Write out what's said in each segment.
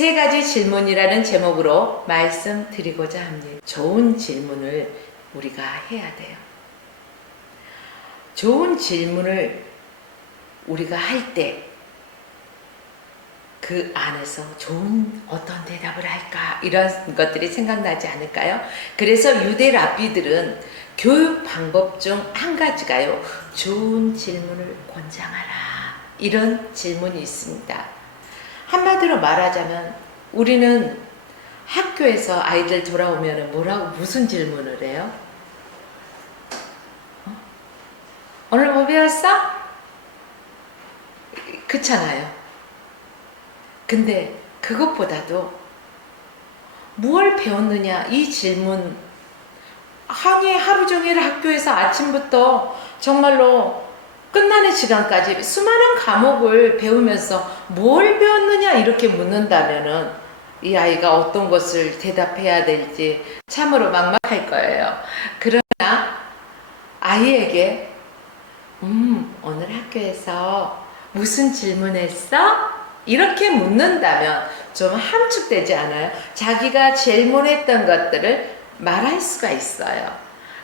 세 가지 질문이라는 제목으로 말씀드리고자 합니다. 좋은 질문을 우리가 해야 돼요. 좋은 질문을 우리가 할 때 그 안에서 좋은 어떤 대답을 할까 이런 것들이 생각나지 않을까요? 그래서 유대 랍비들은 교육 방법 중 한 가지가요, 좋은 질문을 권장하라, 이런 질문이 있습니다. 한마디로 말하자면 우리는 학교에서 아이들 돌아오면 무슨 질문을 해요? 오늘 뭐 배웠어? 그렇잖아요. 근데 그것보다도 무엇을 배웠느냐, 이 질문, 하루 종일 학교에서 아침부터 정말로 끝나는 시간까지 수많은 과목을 배우면서 뭘 배웠느냐 이렇게 묻는다면은 이 아이가 어떤 것을 대답해야 될지 참으로 막막할 거예요. 그러나 아이에게 오늘 학교에서 무슨 질문했어? 이렇게 묻는다면 좀 함축되지 않아요? 자기가 질문했던 것들을 말할 수가 있어요.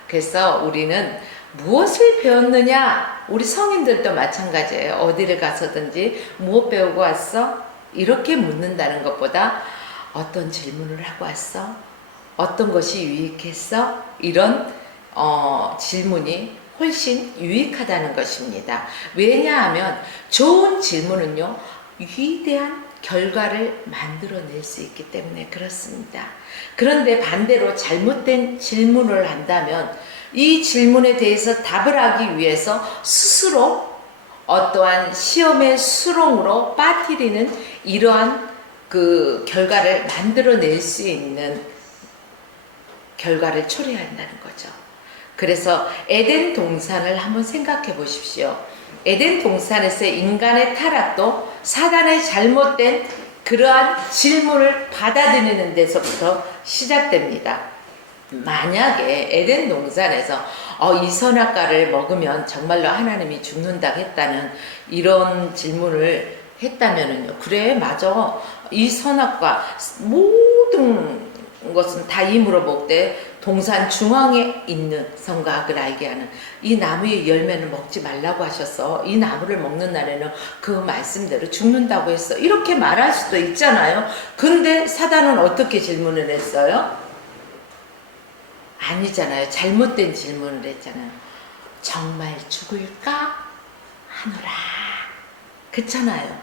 그래서 우리는 무엇을 배웠느냐, 우리 성인들도 마찬가지예요. 어디를 가서든지 무엇 배우고 왔어? 이렇게 묻는다는 것보다 어떤 질문을 하고 왔어? 어떤 것이 유익했어? 이런 질문이 훨씬 유익하다는 것입니다. 왜냐하면 좋은 질문은요, 위대한 결과를 만들어낼 수 있기 때문에 그렇습니다. 그런데 반대로 잘못된 질문을 한다면 이 질문에 대해서 답을 하기 위해서 스스로 어떠한 시험의 수렁으로 빠뜨리는 이러한 그 결과를 만들어낼 수 있는 결과를 초래한다는 거죠. 그래서 에덴 동산을 한번 생각해 보십시오. 에덴 동산에서 인간의 타락도 사단의 잘못된 그러한 질문을 받아들이는 데서부터 시작됩니다. 만약에 에덴 동산에서 이 선악과를 먹으면 정말로 하나님이 죽는다고 했다면, 이런 질문을 했다면은요, 그래 맞아, 이 선악과 모든 것은 다 힘으로 먹되 동산 중앙에 있는 선과 악을 알게 하는 이 나무의 열매는 먹지 말라고 하셨어. 이 나무를 먹는 날에는 그 말씀대로 죽는다고 했어. 이렇게 말할 수도 있잖아요. 근데 사단은 어떻게 질문을 했어요? 아니잖아요. 잘못된 질문을 했잖아요. 정말 죽을까 하노라. 그렇잖아요.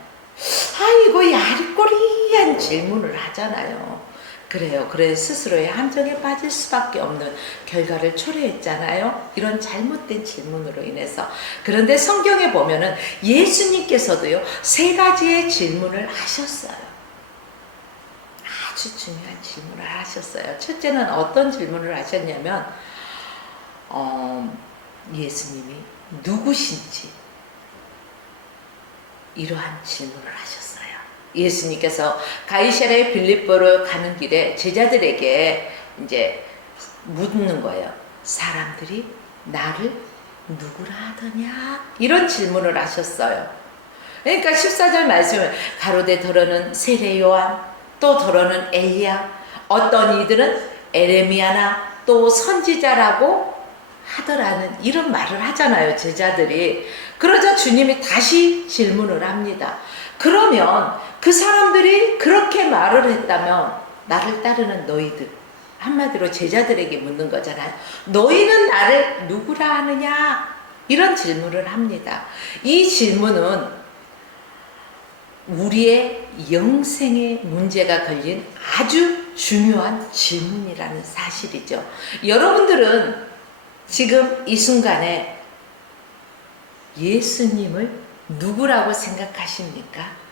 아이고 야리꼬리한 질문을 하잖아요. 그래요. 그래서 스스로의 함정에 빠질 수밖에 없는 결과를 초래했잖아요. 이런 잘못된 질문으로 인해서. 그런데 성경에 보면은 예수님께서도요, 세 가지의 질문을 하셨어요. 아주 중요한 질문을 하셨어요. 첫째는 어떤 질문을 하셨냐면 예수님이 누구신지 이러한 질문을 하셨어요. 예수님께서 가이사랴 빌립보로 가는 길에 제자들에게 이제 묻는 거예요. 사람들이 나를 누구라 하더냐? 이런 질문을 하셨어요. 그러니까 14절 말씀을 가로되 더러는 세례 요한, 또 더러는 엘리야, 어떤 이들은 에레미야나 또 선지자라고 하더라는 이런 말을 하잖아요, 제자들이. 그러자 주님이 다시 질문을 합니다. 그러면 그 사람들이 그렇게 말을 했다면 나를 따르는 너희들, 한마디로 제자들에게 묻는 거잖아요. 너희는 나를 누구라 하느냐? 이런 질문을 합니다. 이 질문은 우리의 영생에 문제가 걸린 아주 중요한 질문이라는 사실이죠. 여러분들은 지금 이 순간에 예수님을 누구라고 생각하십니까?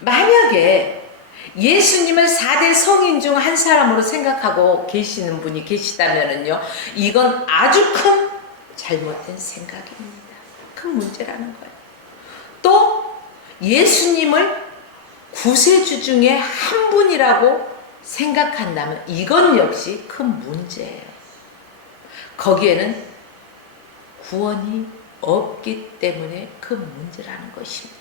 만약에 예수님을 4대 성인 중 한 사람으로 생각하고 계시는 분이 계시다면요, 이건 아주 큰 잘못된 생각입니다. 큰 문제라는 거예요. 또 예수님을 구세주 중에 한 분이라고 생각한다면 이건 역시 큰 문제예요. 거기에는 구원이 없기 때문에 큰 문제라는 것입니다.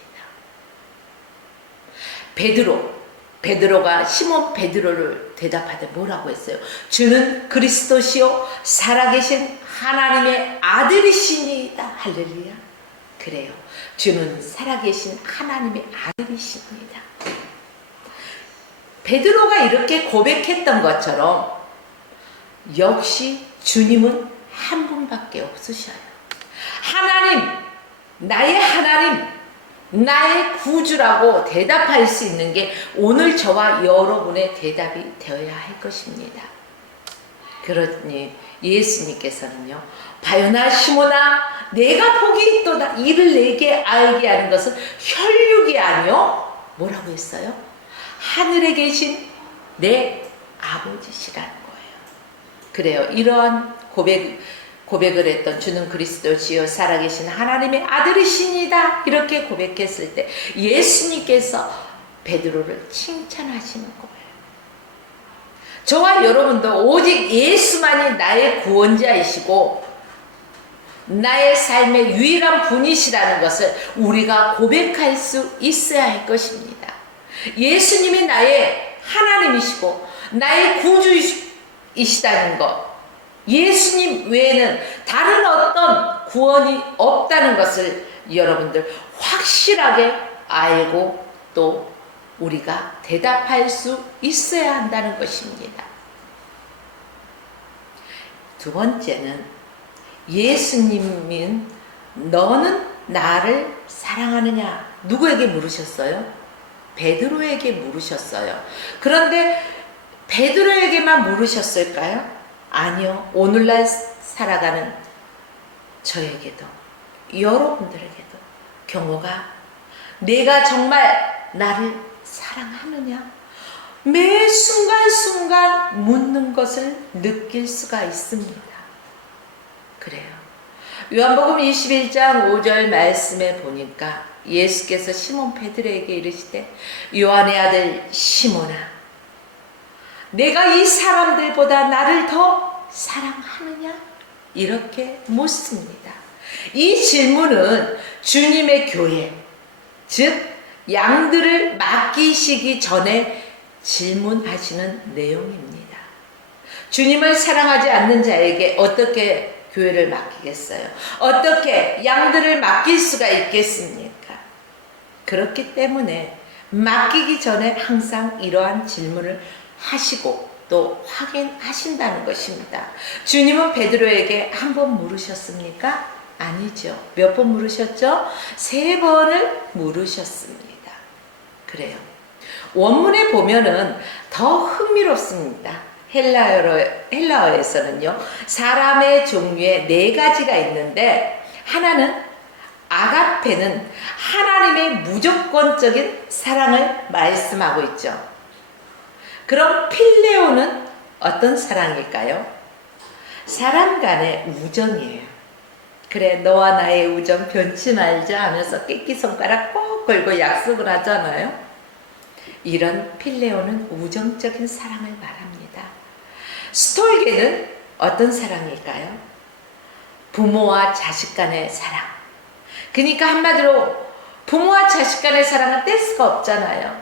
베드로가 시몬 베드로를 대답하되 뭐라고 했어요? 주는 그리스도시요 살아계신 하나님의 아들이시니이다. 할렐루야. 그래요. 주는 살아계신 하나님의 아들이십니다. 베드로가 이렇게 고백했던 것처럼 역시 주님은 한 분밖에 없으셔요. 하나님, 나의 하나님, 나의 구주라고 대답할 수 있는 게 오늘 저와 여러분의 대답이 되어야 할 것입니다. 그러니 예수님께서는요, 바요나 시몬아 내가 복이 있도다 이를 내게 알게 하는 것은 혈육이 아니요 뭐라고 했어요? 하늘에 계신 내 아버지시라는 거예요. 그래요. 이러한 고백을 했던 주는 그리스도시요 살아계신 하나님의 아들이시니다 이렇게 고백했을 때 예수님께서 베드로를 칭찬하시는 거예요. 저와 여러분도 오직 예수만이 나의 구원자이시고 나의 삶의 유일한 분이시라는 것을 우리가 고백할 수 있어야 할 것입니다. 예수님이 나의 하나님이시고 나의 구주이시다는 것, 예수님 외에는 다른 어떤 구원이 없다는 것을 여러분들 확실하게 알고 또 우리가 대답할 수 있어야 한다는 것입니다. 두 번째는 예수님은 너는 나를 사랑하느냐? 누구에게 물으셨어요? 베드로에게 물으셨어요. 그런데 베드로에게만 물으셨을까요? 아니요. 오늘날 살아가는 저에게도 여러분들에게도 경호가 내가 정말 나를 사랑하느냐? 매 순간순간 묻는 것을 느낄 수가 있습니다. 그래요. 요한복음 21장 5절 말씀에 보니까 예수께서 시몬 베드로에게 이르시되 요한의 아들 시몬아 내가 이 사람들보다 나를 더 사랑하느냐? 이렇게 묻습니다. 이 질문은 주님의 교회, 즉 양들을 맡기시기 전에 질문하시는 내용입니다. 주님을 사랑하지 않는 자에게 어떻게 교회를 맡기겠어요? 어떻게 양들을 맡길 수가 있겠습니까? 그렇기 때문에 맡기기 전에 항상 이러한 질문을 하시고 또 확인하신다는 것입니다. 주님은 베드로에게 한 번 물으셨습니까? 아니죠. 몇 번 물으셨죠? 3번을 물으셨습니다. 그래요. 원문에 보면은 더 흥미롭습니다. 헬라어에서는요, 사람의 종류에 4가지가 있는데, 하나는 아가페는 하나님의 무조건적인 사랑을 말씀하고 있죠. 그럼 필레오는 어떤 사랑일까요? 사람 간의 우정이에요. 그래, 너와 나의 우정 변치 말자 하면서 끼끼손가락 꼭 걸고 약속을 하잖아요. 이런 필레오는 우정적인 사랑을 말합니다. 스톨게는 어떤 사랑일까요? 부모와 자식 간의 사랑. 그러니까 한마디로 부모와 자식 간의 사랑은 뗄 수가 없잖아요.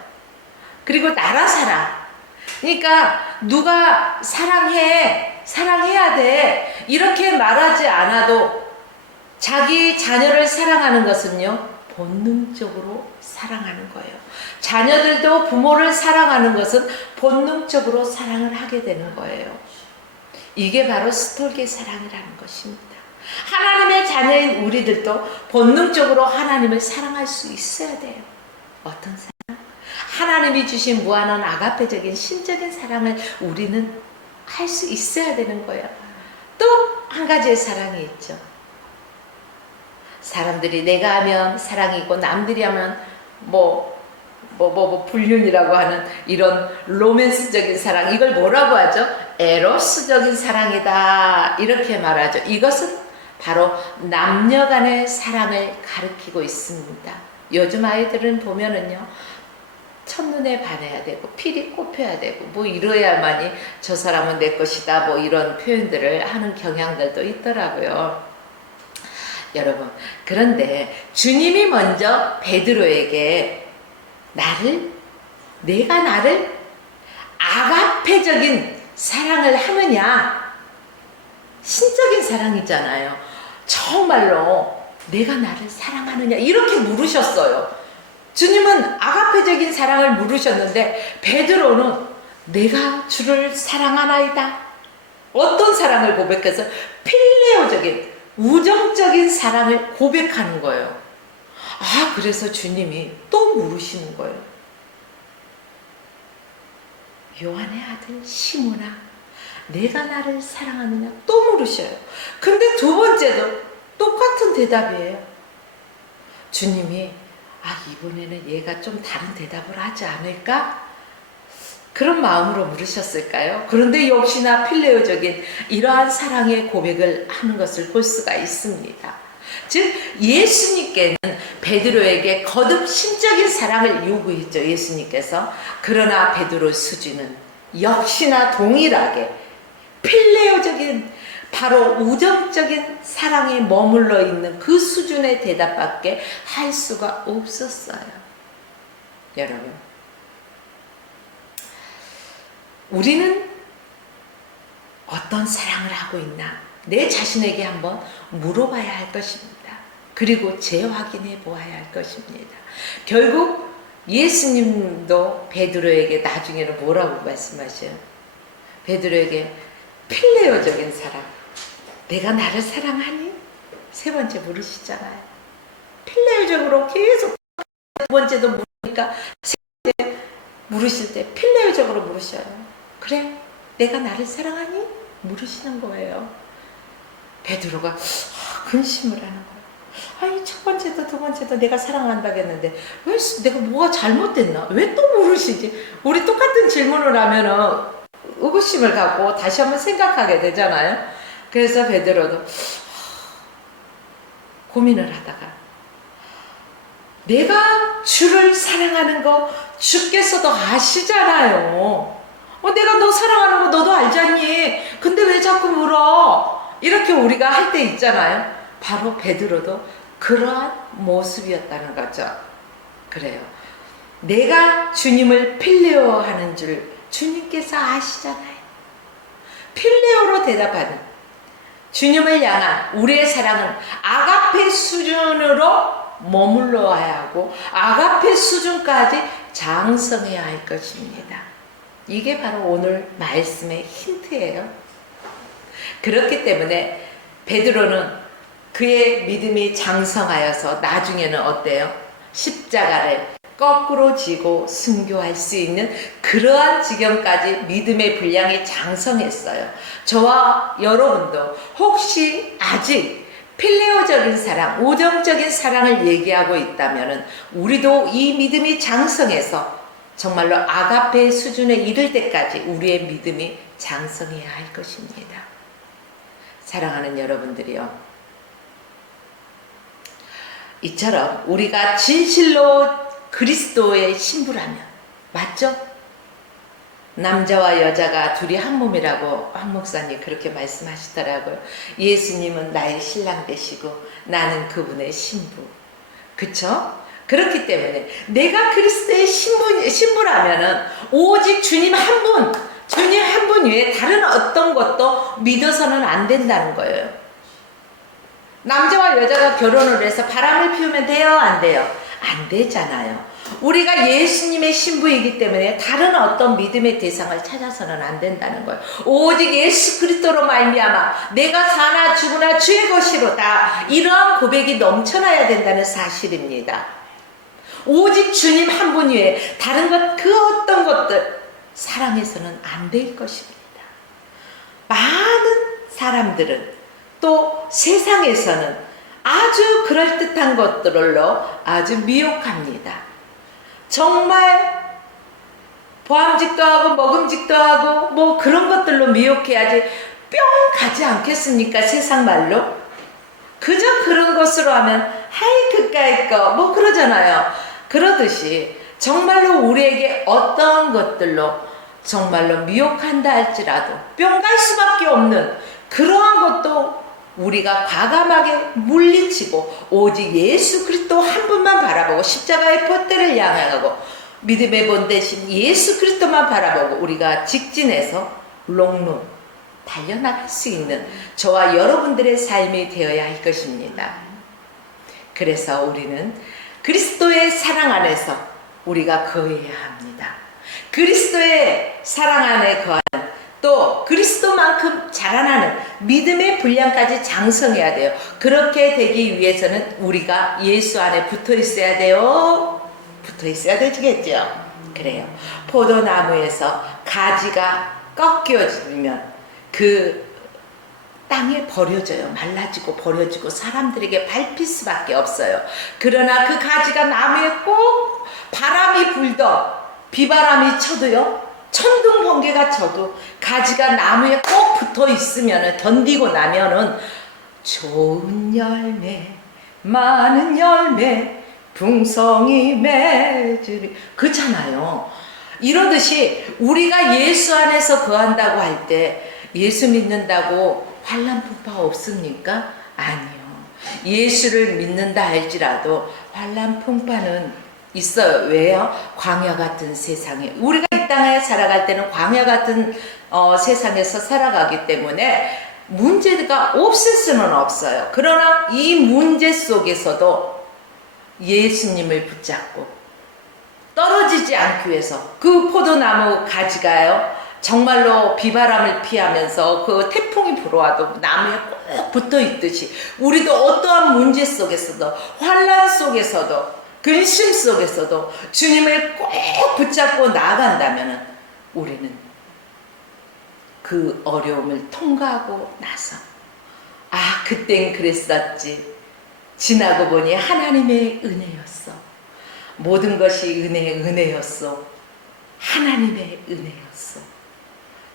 그리고 나라 사랑. 그러니까 누가 사랑해야 돼 이렇게 말하지 않아도 자기 자녀를 사랑하는 것은요 본능적으로 사랑하는 거예요. 자녀들도 부모를 사랑하는 것은 본능적으로 사랑을 하게 되는 거예요. 이게 바로 스톨게 사랑이라는 것입니다. 하나님의 자녀인 우리들도 본능적으로 하나님을 사랑할 수 있어야 돼요. 어떤 사랑? 하나님이 주신 무한한 아가페적인 신적인 사랑을 우리는 할 수 있어야 되는 거예요. 또 한 가지의 사랑이 있죠. 사람들이 내가 하면 사랑이고 남들이 하면 불륜이라고 하는 이런 로맨스적인 사랑, 이걸 뭐라고 하죠? 에로스적인 사랑이다 이렇게 말하죠. 이것은 바로 남녀 간의 사랑을 가리키고 있습니다. 요즘 아이들은 보면은요 첫눈에 반해야 되고 필이 꼽혀야 되고 뭐 이래야만이 저 사람은 내 것이다 뭐 이런 표현들을 하는 경향들도 있더라고요. 여러분, 그런데 주님이 먼저 베드로에게 나를 내가 나를 아가페적인 사랑을 하느냐? 신적인 사랑이잖아요. 정말로 내가 나를 사랑하느냐? 이렇게 물으셨어요. 주님은 아가페적인 사랑을 물으셨는데 베드로는 내가 주를 사랑하나이다. 어떤 사랑을 고백해서 필레오적인 우정적인 사랑을 고백하는 거예요. 아, 그래서 주님이 또 물으시는 거예요. 요한의 아들 시몬아, 내가 나를 사랑하느냐? 또 물으셔요. 근데 두 번째도 똑같은 대답이에요. 주님이 이번에는 얘가 좀 다른 대답을 하지 않을까? 그런 마음으로 물으셨을까요? 그런데 역시나 필레오적인 이러한 사랑의 고백을 하는 것을 볼 수가 있습니다. 즉 예수님께는 베드로에게 거듭 신적인 사랑을 요구했죠. 예수님께서. 그러나 베드로 수준은 역시나 동일하게 필레오적인 바로 우정적인 사랑에 머물러 있는 그 수준의 대답밖에 할 수가 없었어요. 여러분, 우리는 어떤 사랑을 하고 있나? 내 자신에게 한번 물어봐야 할 것입니다. 그리고 재확인해 보아야 할 것입니다. 결국 예수님도 베드로에게 나중에는 뭐라고 말씀하셔요? 베드로에게 필레오적인 사랑, 내가 나를 사랑하니? 세 번째 물으시잖아요. 필레오적으로 계속 두 번째도 물으니까 세 번째 물으실 때 필레오적으로 물으셔요. 그래, 내가 나를 사랑하니? 물으시는 거예요. 베드로가 근심을 하는 거예요. 아니, 첫 번째도 두 번째도 내가 사랑한다겠는데 왜 내가 뭐가 잘못됐나? 왜 또 물으시지? 우리 똑같은 질문을 하면은 의구심을 갖고 다시 한번 생각하게 되잖아요. 그래서 베드로도 고민을 하다가 내가 주를 사랑하는 거 주께서도 아시잖아요. 내가 너 사랑하는 거 너도 알지 않니? 근데 왜 자꾸 물어? 이렇게 우리가 할 때 있잖아요. 바로 베드로도 그러한 모습이었다는 거죠. 그래요. 내가 주님을 필레오하는 줄 주님께서 아시잖아요. 필레오로 대답하는 주님을 향한 우리의 사랑은 아가페 수준으로 머물러 와야 하고 아가페 수준까지 장성해야 할 것입니다. 이게 바로 오늘 말씀의 힌트예요. 그렇기 때문에 베드로는 그의 믿음이 장성하여서 나중에는 어때요? 십자가를 거꾸로 지고 순교할 수 있는 그러한 지경까지 믿음의 분량이 장성했어요. 저와 여러분도 혹시 아직 필레오적인 사랑, 우정적인 사랑을 얘기하고 있다면 우리도 이 믿음이 장성해서 정말로 아가페 수준에 이를 때까지 우리의 믿음이 장성해야 할 것입니다. 사랑하는 여러분들이요, 이처럼 우리가 진실로 그리스도의 신부라면, 맞죠? 남자와 여자가 둘이 한 몸이라고 한 목사님 그렇게 말씀하시더라고요. 예수님은 나의 신랑 되시고 나는 그분의 신부. 그쵸? 그렇기 때문에 내가 그리스도의 신부라면은 오직 주님 한 분 외에 다른 어떤 것도 믿어서는 안 된다는 거예요. 남자와 여자가 결혼을 해서 바람을 피우면 돼요? 안 돼요? 안 되잖아요. 우리가 예수님의 신부이기 때문에 다른 어떤 믿음의 대상을 찾아서는 안 된다는 거예요. 오직 예수 그리스도로 말미암아 내가 사나 죽으나 주의 것이로다. 이러한 고백이 넘쳐나야 된다는 사실입니다. 오직 주님 한 분 외에 다른 것, 그 어떤 것들 사랑해서는 안 될 것입니다. 많은 사람들은 또 세상에서는 아주 그럴듯한 것들로 아주 미혹합니다. 정말 보암직도 하고 먹음직도 하고 뭐 그런 것들로 미혹해야지 뿅 가지 않겠습니까? 세상 말로. 그저 그런 것으로 하면 하이 그까이 거 뭐 그러잖아요. 그러듯이 정말로 우리에게 어떤 것들로 정말로 미혹한다 할지라도 뿅 갈 수밖에 없는 그러한 것도 우리가 과감하게 물리치고 오직 예수 그리스도 한 분만 바라보고 십자가의 폿대를 향하고 믿음의 본 대신 예수 그리스도만 바라보고 우리가 직진해서 롱런 달려나갈 수 있는 저와 여러분들의 삶이 되어야 할 것입니다. 그래서 우리는 그리스도의 사랑 안에서 우리가 거해야 합니다. 그리스도의 사랑 안에 거하는, 또 그리스도만큼 자라나는 믿음의 분량까지 장성해야 돼요. 그렇게 되기 위해서는 우리가 예수 안에 붙어 있어야 돼요. 붙어 있어야 되겠죠. 그래요. 포도나무에서 가지가 꺾여지면 그 땅에 버려져요. 말라지고 버려지고 사람들에게 밟힐 수밖에 없어요. 그러나 그 가지가 나무에 꼭 바람이 불던 비바람이 쳐도요, 천둥 번개가 쳐도 가지가 나무에 꼭 붙어 있으면, 견디고 나면은 좋은 열매, 많은 열매, 풍성이 맺으리, 그렇잖아요. 이러듯이 우리가 예수 안에서 거한다고 할 때 예수 믿는다고 환난 풍파 없습니까? 아니요. 예수를 믿는다 할지라도 환난 풍파는 있어요. 왜요? 광야 같은 세상에, 우리가 이 땅에 살아갈 때는 광야 같은 세상에서 살아가기 때문에 문제가 없을 수는 없어요. 그러나 이 문제 속에서도 예수님을 붙잡고 떨어지지 않기 위해서, 그 포도나무 가지가요, 정말로 비바람을 피하면서 그 태풍이 불어와도 나무에 꼭 붙어 있듯이 우리도 어떠한 문제 속에서도, 환난 속에서도, 근심 속에서도 주님을 꼭 붙잡고 나아간다면 우리는 그 어려움을 통과하고 나서, 아, 그땐 그랬었지, 지나고 보니 하나님의 은혜였어, 모든 것이 은혜였어, 하나님의 은혜였어,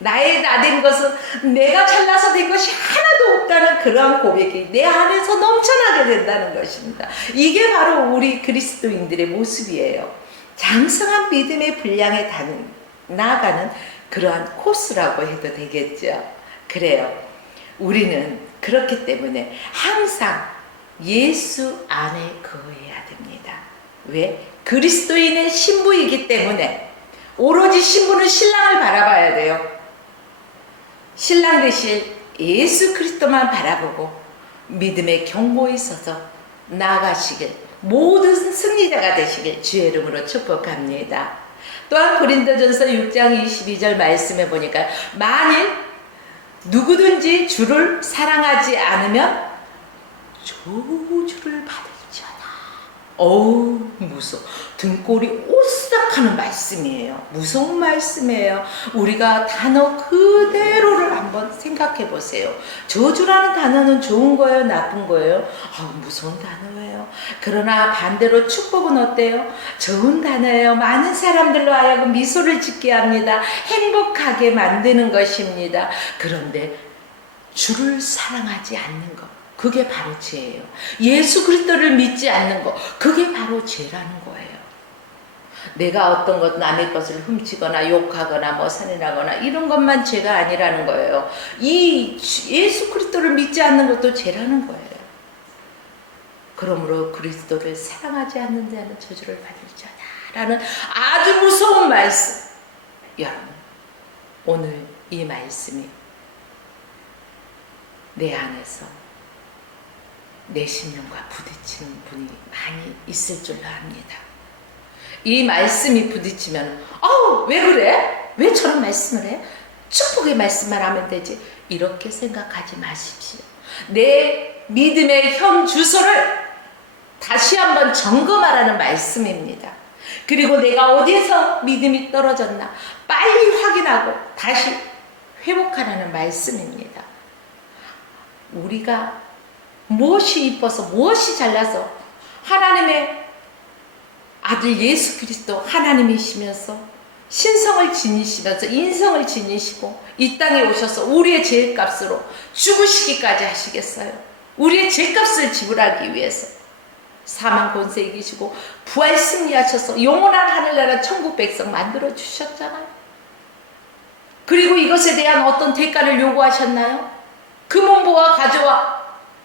나의 나된 것은 내가 잘나서 된 것이 하나도 없다는 그러한 고백이 내 안에서 넘쳐나게 된다는 것입니다. 이게 바로 우리 그리스도인들의 모습이에요. 장성한 믿음의 분량에 나아가는 그러한 코스라고 해도 되겠죠. 그래요. 우리는 그렇기 때문에 항상 예수 안에 거해야 됩니다. 왜? 그리스도인의 신부이기 때문에. 오로지 신부는 신랑을 바라봐야 돼요. 신랑 되실 예수 그리스도만 바라보고 믿음의 경고에 서서 나아가시길, 모든 승리자가 되시길 주의 이름으로 축복합니다. 또한 고린도전서 6장 22절 말씀해 보니까, 만일 누구든지 주를 사랑하지 않으면 저주를 받을지어다. 어우, 무서워. 등골이 오싹하는 말씀이에요. 무서운 말씀이에요. 우리가 단어 그대로를 한번 생각해 보세요. 저주라는 단어는 좋은 거예요, 나쁜 거예요? 무서운 단어예요. 그러나 반대로 축복은 어때요? 좋은 단어예요. 많은 사람들로 하여금 미소를 짓게 합니다. 행복하게 만드는 것입니다. 그런데 주를 사랑하지 않는 것, 그게 바로 죄예요. 예수 그리스도를 믿지 않는 것, 그게 바로 죄라는 거예요. 내가 어떤 것, 남의 것을 훔치거나 욕하거나 뭐 살인하거나 이런 것만 죄가 아니라는 거예요. 이 예수 그리스도를 믿지 않는 것도 죄라는 거예요. 그러므로 그리스도를 사랑하지 않는 자는 저주를 받을지어다 라는 아주 무서운 말씀. 여러분, 오늘 이 말씀이 내 안에서 내 심령과 부딪히는 분이 많이 있을 줄로 압니다. 이 말씀이 부딪히면 왜 그래? 왜 저런 말씀을 해? 축복의 말씀만 하면 되지. 이렇게 생각하지 마십시오. 내 믿음의 현 주소를 다시 한번 점검하라는 말씀입니다. 그리고 내가 어디에서 믿음이 떨어졌나 빨리 확인하고 다시 회복하라는 말씀입니다. 우리가 무엇이 이뻐서, 무엇이 잘나서 하나님의 아들 예수 그리스도 하나님이시면서 신성을 지니시면서 인성을 지니시고 이 땅에 오셔서 우리의 죄값으로 죽으시기까지 하시겠어요? 우리의 죄값을 지불하기 위해서 사망 권세 이기시고 부활 승리하셔서 영원한 하늘나라 천국 백성 만들어 주셨잖아요. 그리고 이것에 대한 어떤 대가를 요구하셨나요? 금은보화 가져와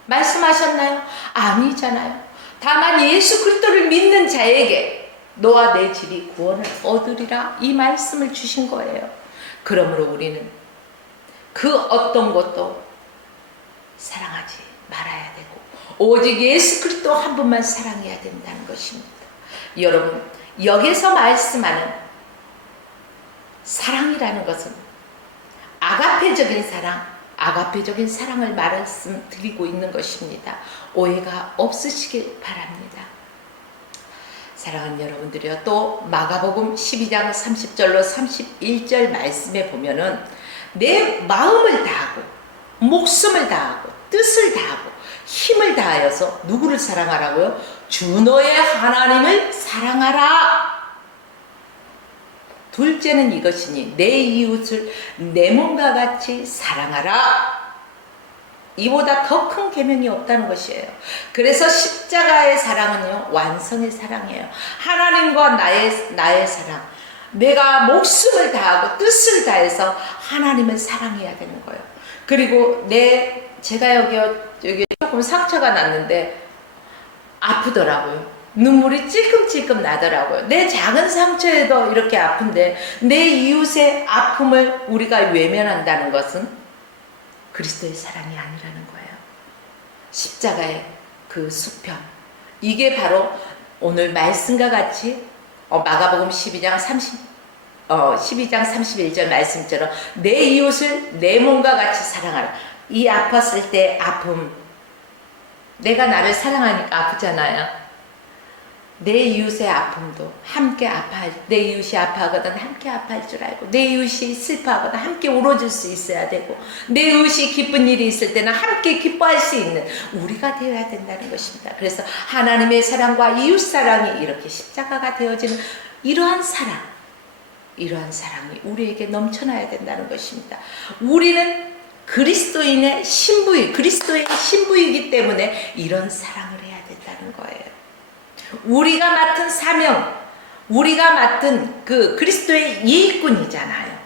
말씀하셨나요? 아니잖아요. 다만 예수 그리스도를 믿는 자에게 너와 내 집이 구원을 얻으리라 이 말씀을 주신 거예요. 그러므로 우리는 그 어떤 것도 사랑하지 말아야 되고 오직 예수 그리스도 한 분만 사랑해야 된다는 것입니다. 여러분, 여기서 말씀하는 사랑이라는 것은 아가페적인 사랑, 아가페적인 사랑을 말씀드리고 있는 것입니다. 오해가 없으시길 바랍니다. 사랑하는 여러분들이요, 또 마가복음 12장 30절로 31절 말씀에 보면은 내 마음을 다하고 목숨을 다하고 뜻을 다하고 힘을 다하여서 누구를 사랑하라고요? 주 너의 하나님을 사랑하라. 둘째는 이것이니 내 이웃을 내 몸과 같이 사랑하라. 이보다 더 큰 계명이 없다는 것이에요. 그래서 십자가의 사랑은요, 완성의 사랑이에요. 하나님과 나의 사랑. 내가 목숨을 다하고 뜻을 다해서 하나님을 사랑해야 되는 거예요. 그리고 제가 여기 조금 상처가 났는데 아프더라고요. 눈물이 찔끔찔끔 나더라고요. 내 작은 상처에도 이렇게 아픈데 내 이웃의 아픔을 우리가 외면한다는 것은 그리스도의 사랑이 아니라는 거예요. 십자가의 그 수평, 이게 바로 오늘 말씀과 같이 마가복음 12장 31절 말씀처럼 내 이웃을 내 몸과 같이 사랑하라. 이 아팠을 때 아픔, 내가 나를 사랑하니까 아프잖아요. 내 이웃의 아픔도 함께 내 이웃이 아파하거든 함께 아파할 줄 알고, 내 이웃이 슬퍼하거든 함께 울어줄 수 있어야 되고, 내 이웃이 기쁜 일이 있을 때는 함께 기뻐할 수 있는 우리가 되어야 된다는 것입니다. 그래서 하나님의 사랑과 이웃 사랑이 이렇게 십자가가 되어지는 이러한 사랑이 우리에게 넘쳐나야 된다는 것입니다. 우리는 그리스도의 신부이기 때문에 이런 사랑을 해야 된다는 거예요. 우리가 맡은 사명, 우리가 맡은 그 그리스도의 일꾼이잖아요.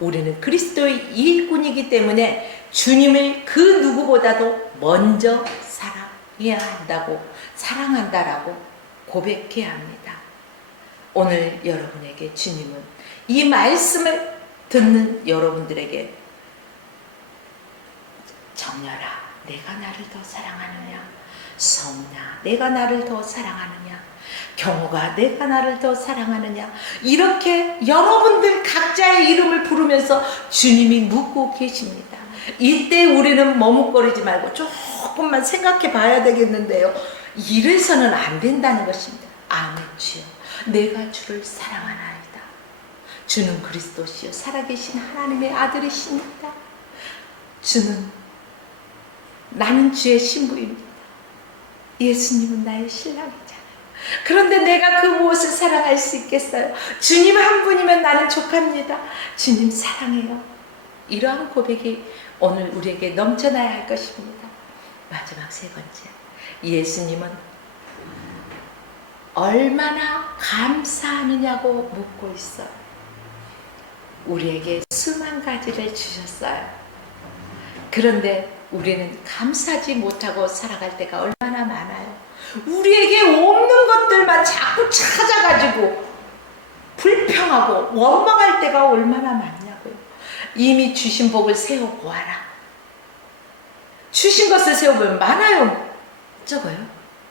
우리는 그리스도의 일꾼이기 때문에 주님을 그 누구보다도 먼저 사랑한다라고 고백해야 합니다. 오늘 여러분에게 주님은 이 말씀을 듣는 여러분들에게 정렬아, 내가 나를 더 사랑하느냐? 성나, 내가 나를 더 사랑하느냐? 경호가, 내가 나를 더 사랑하느냐? 이렇게 여러분들 각자의 이름을 부르면서 주님이 묻고 계십니다. 이때 우리는 머뭇거리지 말고 조금만 생각해 봐야 되겠는데요. 이래서는 안 된다는 것입니다. 아멘 주여, 내가 주를 사랑하나이다. 주는 그리스도시요 살아계신 하나님의 아들이십니다. 나는 주의 신부입니다. 예수님은 나의 신랑이잖아요. 그런데 내가 그 무엇을 사랑할 수 있겠어요? 주님 한 분이면 나는 족합니다. 주님 사랑해요. 이러한 고백이 오늘 우리에게 넘쳐나야 할 것입니다. 마지막 세 번째, 예수님은 얼마나 감사하느냐고 묻고 있어요. 우리에게 수만 가지를 주셨어요. 그런데 우리는 감사하지 못하고 살아갈 때가 얼마나 많아요. 우리에게 없는 것들만 자꾸 찾아가지고 불평하고 원망할 때가 얼마나 많냐고요. 이미 주신 복을 세워보아라. 주신 것을 세워보면 많아요? 적어요?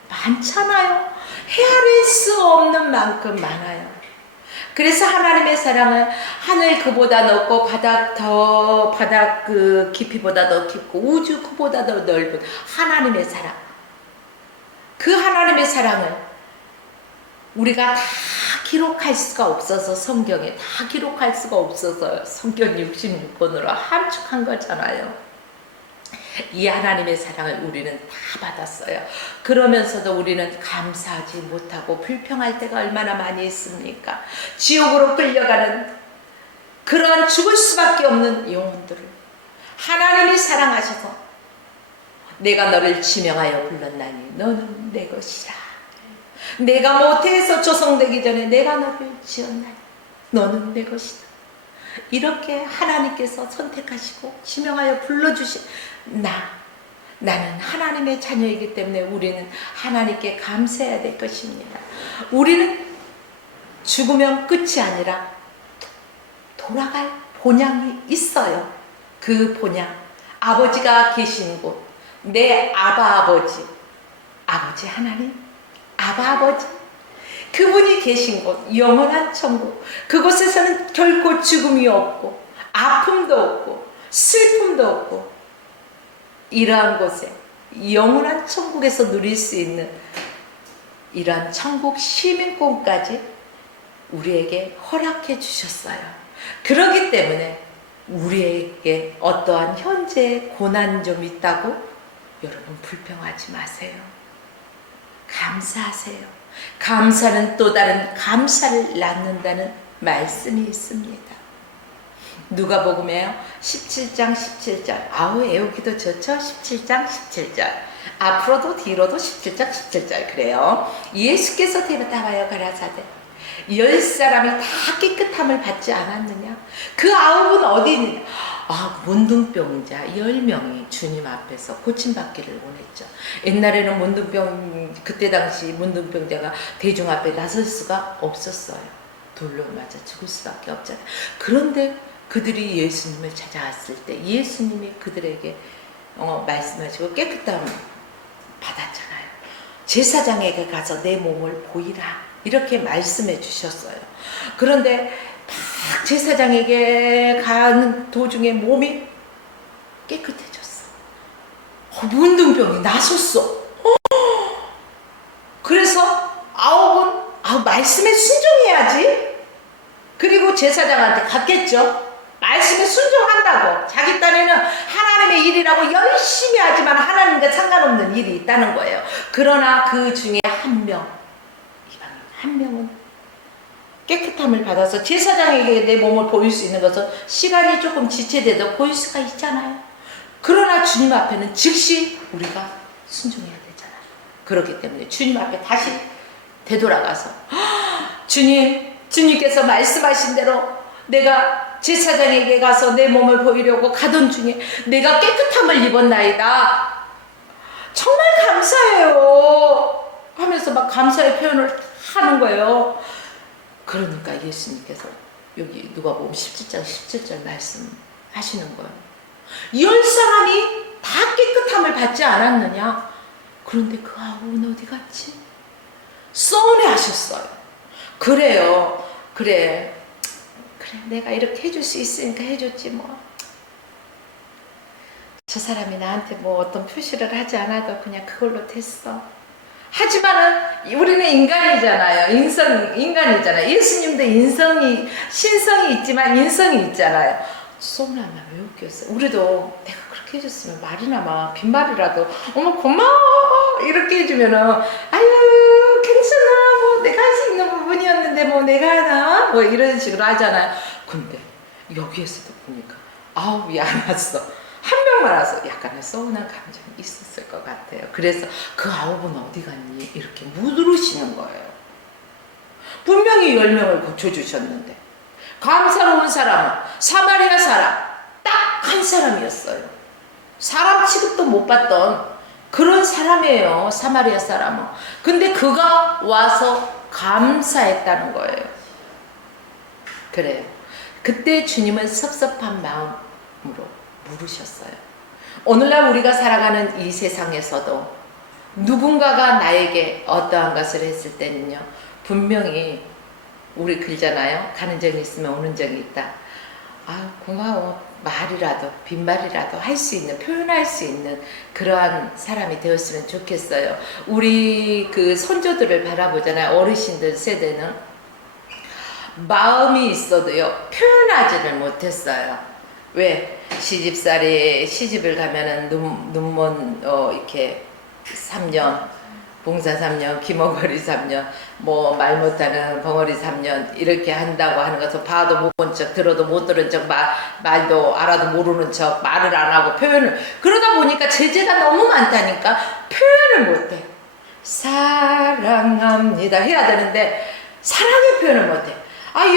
많잖아요. 헤아릴 수 없는 만큼 많아요. 그래서 하나님의 사랑은 하늘 그보다 넓고 바닥 그 깊이보다 더 깊고 우주 그보다 더 넓은 하나님의 사랑, 그 하나님의 사랑을 우리가 다 기록할 수가 없어서 성경에 다 기록할 수가 없어서 성경 66권으로 함축한 거잖아요. 이 하나님의 사랑을 우리는 다 받았어요. 그러면서도 우리는 감사하지 못하고 불평할 때가 얼마나 많이 있습니까? 지옥으로 끌려가는 그러한 죽을 수밖에 없는 영혼들을 하나님이 사랑하셔서 내가 너를 지명하여 불렀나니 너는 내 것이라. 내가 모태에서 조성되기 전에 내가 너를 지었나니 너는 내 것이다. 이렇게 하나님께서 선택하시고 지명하여 불러주신 나는 하나님의 자녀이기 때문에 우리는 하나님께 감사해야 될 것입니다. 우리는 죽으면 끝이 아니라 돌아갈 본향이 있어요. 그 본향, 아버지가 계신 곳, 내 아버지 하나님, 아버지, 그분이 계신 곳, 영원한 천국, 그곳에서는 결코 죽음이 없고 아픔도 없고 슬픔도 없고, 이러한 곳에 영원한 천국에서 누릴 수 있는 이러한 천국 시민권까지 우리에게 허락해 주셨어요. 그렇기 때문에 우리에게 어떠한 현재의 고난 좀 있다고 여러분 불평하지 마세요. 감사하세요. 감사는 또 다른 감사를 낳는다는 말씀이 있습니다. 누가복음에요 17장 17절, 아우 애우기도 좋죠. 17장 17절, 앞으로도 뒤로도 17장 17절. 그래요. 예수께서 대답하여 가라사대 10사람이 다 깨끗함을 받지 않았느냐? 그 9은 어디 있느냐? 문둥병자 10명이 주님 앞에서 고침받기를 원했죠. 옛날에는 문둥병, 그때 당시 문둥병자가 대중 앞에 나설 수가 없었어요. 돌로 맞아 죽을 수밖에 없잖아요. 그런데 그들이 예수님을 찾아왔을 때 예수님이 그들에게 말씀하시고 깨끗함 받았잖아요. 제사장에게 가서 내 몸을 보이라, 이렇게 말씀해 주셨어요. 그런데 막 제사장에게 가는 도중에 몸이 깨끗해졌어. 문둥병이 나섰어. 그래서 9은 말씀에 순종해야지. 그리고 제사장한테 갔겠죠. 말씀에 순종한다고. 자기 딴에는 하나님의 일이라고 열심히 하지만 하나님과 상관없는 일이 있다는 거예요. 그러나 그 중에 한 명은 깨끗함을 받아서 제사장에게 내 몸을 보일 수 있는 것은 시간이 조금 지체돼도 보일 수가 있잖아요. 그러나 주님 앞에는 즉시 우리가 순종해야 되잖아요. 그렇기 때문에 주님 앞에 다시 되돌아가서 주님께서 말씀하신 대로 내가 제사장에게 가서 내 몸을 보이려고 가던 중에 내가 깨끗함을 입었나이다. 정말 감사해요 하면서 막 감사의 표현을 하는 거예요. 그러니까 예수님께서 여기 누가복음 17장 17절 말씀하시는 거예요. 10사람이 다 깨끗함을 받지 않았느냐? 그런데 그 9은 어디 갔지? 서운해하셨어요. 그래요. 그래 내가 이렇게 해줄 수 있으니까 해줬지 뭐. 저 사람이 나한테 뭐 어떤 표시를 하지 않아도 그냥 그걸로 됐어. 하지만은 우리는 인간이잖아요. 인간이잖아요. 예수님도 신성이 있지만 인성이 있잖아요. 서운하면 왜 웃겼어요? 우리도 내가 그렇게 해줬으면 말이나마 빈말이라도 고마워 이렇게 해주면은 아유 괜찮아, 뭐 내가 할 수 있는 부분이었는데 뭐 내가 하나 뭐 이런 식으로 하잖아요. 근데 여기에서도 보니까 아홉이 안 왔어. 한 명만 와서 약간의 서운한 감정이 있었을 것 같아요. 그래서 그 9은 어디 갔니? 이렇게 물으시는 거예요. 분명히 10명을 고쳐주셨는데 감사로운 사람은 사마리아 사람 딱 한 사람이었어요. 사람 취급도 못 받던 그런 사람이에요. 사마리아 사람은. 근데 그가 와서 감사했다는 거예요. 그래요. 그때 주님은 섭섭한 마음으로 물으셨어요. 오늘날 우리가 살아가는 이 세상에서도 누군가가 나에게 어떠한 것을 했을 때는요, 분명히 우리 글잖아요. 가는 정이 있으면 오는 정이 있다. 고마워. 말이라도 빈말이라도 할 수 있는, 표현할 수 있는 그러한 사람이 되었으면 좋겠어요. 우리 그 손주들을 바라보잖아요. 어르신들 세대는 마음이 있어도요 표현하지를 못했어요. 왜? 시집을 가면은 눈먼 이렇게 3년, 봉사 3년, 기머거리 3년, 뭐 말 못하는 벙어리 3년 이렇게 한다고 하는 것을 봐도 못 본 척, 들어도 못 들은 척, 말도 알아도 모르는 척, 말을 안 하고 표현을, 그러다 보니까 제재가 너무 많다니까 표현을 못해. 사랑합니다 해야 되는데 사랑의 표현을 못해.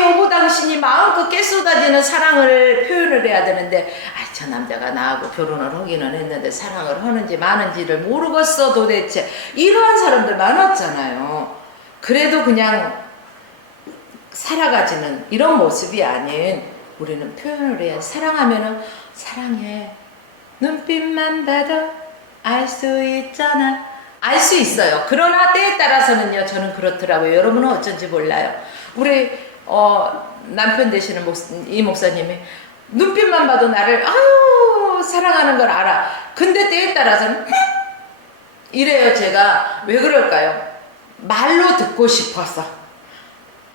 여보 당신이 마음껏 깨쏟아지는 사랑을 표현을 해야 되는데 저 남자가 나하고 결혼을 하기는 했는데 사랑을 하는지 마는지를 모르겠어 도대체. 이러한 사람들 많았잖아요. 그래도 그냥 살아가지는 이런 모습이 아닌 우리는 표현을 해야 사랑하면은 사랑해 눈빛만 봐도 알 수 있잖아 알 수 있어요. 그러나 때에 따라서는요 저는 그렇더라고요. 여러분은 어쩐지 몰라요. 우리 남편 되시는 이 목사님이 눈빛만 봐도 나를 아유 사랑하는 걸 알아. 근데 때에 따라서는 이래요. 제가 왜 그럴까요? 말로 듣고 싶어서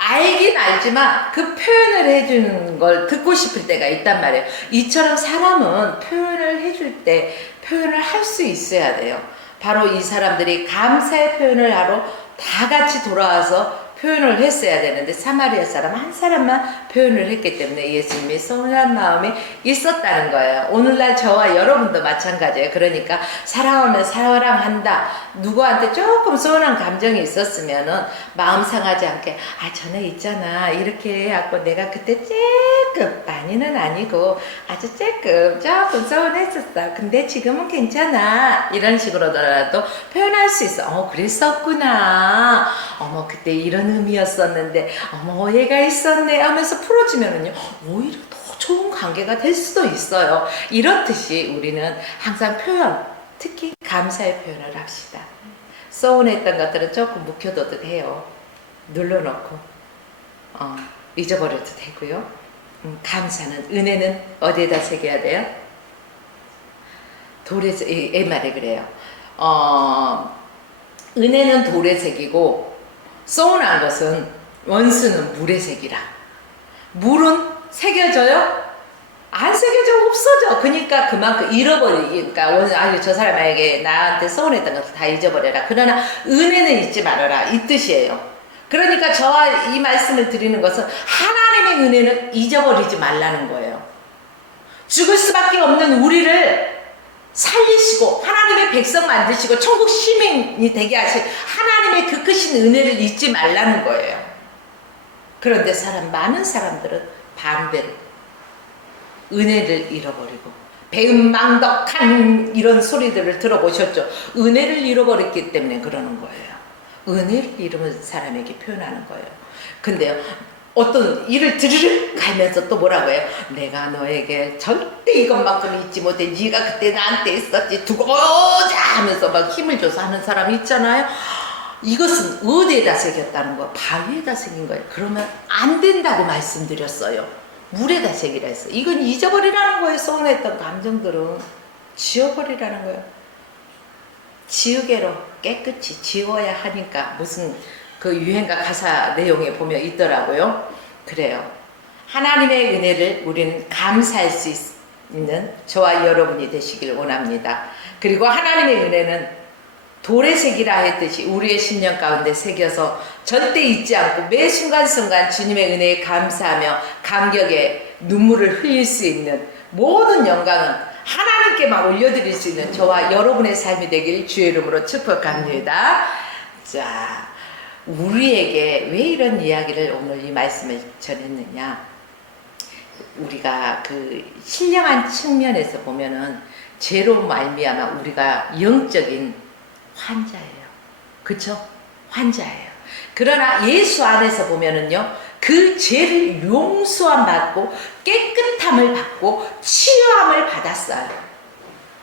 알긴 알지만 그 표현을 해주는 걸 듣고 싶을 때가 있단 말이에요. 이처럼 사람은 표현을 해줄 때 표현을 할 수 있어야 돼요. 바로 이 사람들이 감사의 표현을 하러 다 같이 돌아와서 표현을 했어야 되는데 사마리아 사람 한 사람만 표현을 했기 때문에 예수님이 서운한 마음이 있었다는 거예요. 오늘날 저와 여러분도 마찬가지예요. 그러니까 사랑하면 사랑한다. 누구한테 조금 서운한 감정이 있었으면은 마음 상하지 않게 전에 있잖아 이렇게 해갖고 내가 그때 조금 많이는 아니고 아주 조금 서운했었어. 근데 지금은 괜찮아. 이런 식으로라도 표현할 수 있어. 그랬었구나. 어머 그때 이런 의미였었는데 어머 오해가 있었네 하면서 풀어지면은요 오히려 더 좋은 관계가 될 수도 있어요. 이렇듯이 우리는 항상 표현 특히 감사의 표현을 합시다. 서운했던 것들은 조금 묵혀둬도 돼요. 눌러놓고 잊어버려도 되고요. 감사는 은혜는 어디에다 새겨야 돼요? 돌에 옛말에 그래요. 은혜는 돌에 새기고 서운한 것은 원수는 물에 새기라. 물은 새겨져요? 안 새겨져 없어져. 그러니까 그만큼 잃어버리니까 저 사람에게 나한테 서운했던 것을 다 잊어버려라. 그러나 은혜는 잊지 말아라 이 뜻이에요. 그러니까 저와 이 말씀을 드리는 것은 하나님의 은혜는 잊어버리지 말라는 거예요. 죽을 수밖에 없는 우리를 살리시고 하나님의 백성 만드시고 천국 시민이 되게 하신 하나님의 그 크신 은혜를 잊지 말라는 거예요. 그런데 많은 사람들은 반대로 은혜를 잃어버리고 배은망덕한 이런 소리들을 들어보셨죠? 은혜를 잃어버렸기 때문에 그러는 거예요. 은혜를 잃은 사람에게 표현하는 거예요. 근데요 어떤 일을 드르륵 가면서 또 뭐라고 해요? 내가 너에게 절대 이것만큼 잊지 못해. 네가 그때 나한테 있었지. 두고 보자 하면서 막 힘을 줘서 하는 사람이 있잖아요. 이것은 어디에다 새겼다는 거야? 바위에다 새긴 거예요. 그러면 안 된다고 말씀드렸어요. 물에다 새기라 했어요. 이건 잊어버리라는 거예요. 서운했던 감정들은 지워버리라는 거예요. 지우개로 깨끗이 지워야 하니까 무슨 그 유행가 가사 내용에 보면 있더라고요. 그래요. 하나님의 은혜를 우리는 감사할 수 있는 저와 여러분이 되시길 원합니다. 그리고 하나님의 은혜는 돌에 새기라 했듯이 우리의 심령 가운데 새겨서 절대 잊지 않고 매 순간순간 주님의 은혜에 감사하며 감격에 눈물을 흘릴 수 있는 모든 영광은 하나님께만 올려드릴 수 있는 저와 여러분의 삶이 되길 주의 이름으로 축복합니다. 자, 우리에게 왜 이런 이야기를 오늘 이 말씀을 전했느냐? 우리가 그 신령한 측면에서 보면은 죄로 말미암아 우리가 영적인 환자예요. 그쵸? 환자예요. 그러나 예수 안에서 보면은요, 그 죄를 용서함 받고 깨끗함을 받고 치유함을 받았어요.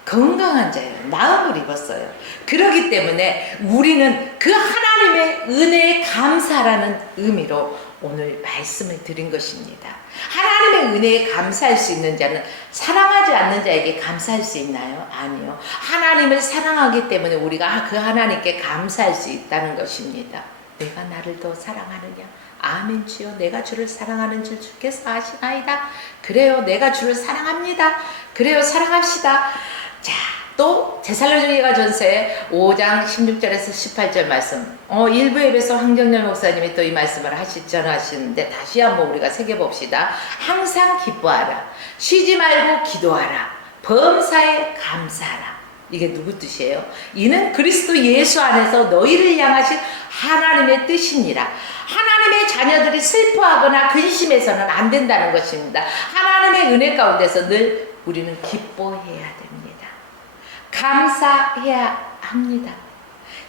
건강한 자예요. 마음을 입었어요. 그렇기 때문에 우리는 그 하나님의 은혜에 감사라는 의미로 오늘 말씀을 드린 것입니다. 하나님의 은혜에 감사할 수 있는 자는 사랑하지 않는 자에게 감사할 수 있나요? 아니요. 하나님을 사랑하기 때문에 우리가 그 하나님께 감사할 수 있다는 것입니다. 내가 나를 더 사랑하느냐? 아멘 주여, 내가 주를 사랑하는 줄 주께서 아시나이다. 그래요, 내가 주를 사랑합니다. 그래요, 사랑합시다. 자, 또 데살로니가 전서의 5장 16절에서 18절 말씀, 일부 앱에서 황정렬 목사님이 또 이 말씀을 전하시는데 다시 한번 우리가 새겨봅시다. 항상 기뻐하라, 쉬지 말고 기도하라, 범사에 감사하라. 이게 누구 뜻이에요? 이는 그리스도 예수 안에서 너희를 향하신 하나님의 뜻이니라. 하나님의 자녀들이 슬퍼하거나 근심해서는 안 된다는 것입니다. 하나님의 은혜 가운데서 늘 우리는 기뻐해야 됩니다. 감사해야 합니다.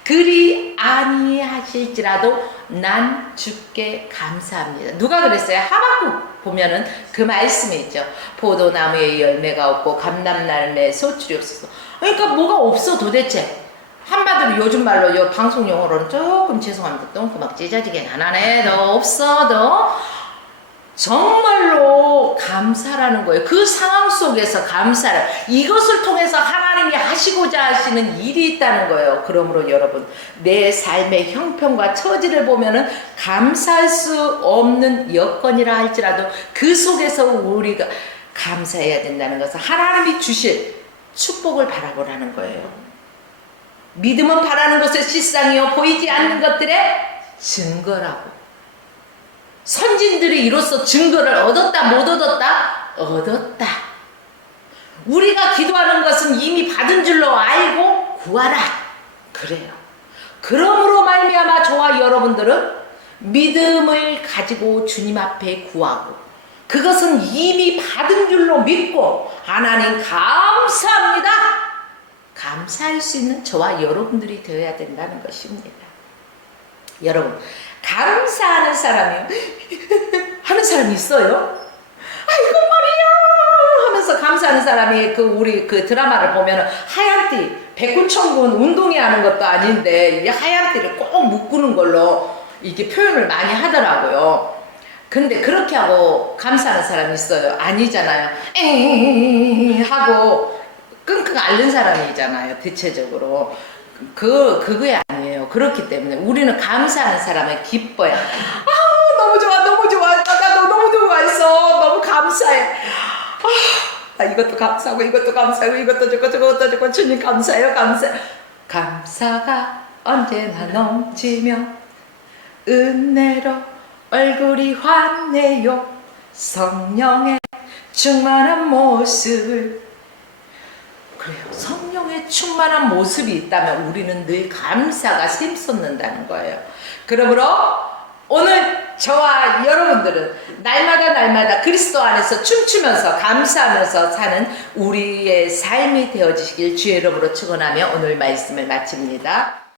그리 아니하실지라도 난 주께 감사합니다. 누가 그랬어요? 하박국 보면은 그 말씀이 있죠. 포도나무에 열매가 없고 감람나무에 소출이 없어서. 그러니까 뭐가 없어 도대체. 한마디로 요즘 말로 요 방송 용어로는 조금 죄송합니다. 똥구멍 찢어지긴 안 하네. 너 없어 너. 정말로 감사라는 거예요. 그 상황 속에서 감사를, 이것을 통해서 하나님이 하시고자 하시는 일이 있다는 거예요. 그러므로 여러분, 내 삶의 형편과 처지를 보면은 감사할 수 없는 여건이라 할지라도 그 속에서 우리가 감사해야 된다는 것은 하나님이 주실 축복을 바라보라는 거예요. 믿음은 바라는 것의 실상이요 보이지 않는 것들의 증거라고. 선진들이 이로써 증거를 얻었다 못 얻었다? 얻었다. 우리가 기도하는 것은 이미 받은 줄로 알고 구하라. 그래요. 그러므로 말미암아 저와 여러분들은 믿음을 가지고 주님 앞에 구하고, 그것은 이미 받은 줄로 믿고 하나님 감사합니다. 감사할 수 있는 저와 여러분들이 되어야 된다는 것입니다. 여러분, 감사하는 사람이요 하는 사람이 있어요? 아이고 말이야 하면서 감사하는 사람이 우리 드라마를 보면 하얀 띠, 백군천군 운동이 하는 것도 아닌데 이 하얀 띠를 꼭 묶는 걸로 이게 표현을 많이 하더라고요. 근데 그렇게 하고 감사하는 사람이 있어요? 아니잖아요. 에이 하고 끙끙 앓는 사람이잖아요. 대체적으로 그게 아니에요. 그렇기 때문에 우리는 감사하는 사람을 기뻐요. 아 너무 좋아 너무 좋아, 나 너무 좋아했어, 너무 감사해. 아 이것도 감사하고 이것도 감사하고 이것도 좋고 저것도 좋고 주님 감사해요. 감사가 언제나 넘치며 은혜로 얼굴이 환해요. 성령의 충만한 모습을. 그래요. 성령의 충만한 모습이 있다면 우리는 늘 감사가 샘솟는다는 거예요. 그러므로 오늘 저와 여러분들은 날마다 그리스도 안에서 춤추면서 감사하면서 사는 우리의 삶이 되어지시길 주의 이름으로 축원하며 오늘 말씀을 마칩니다.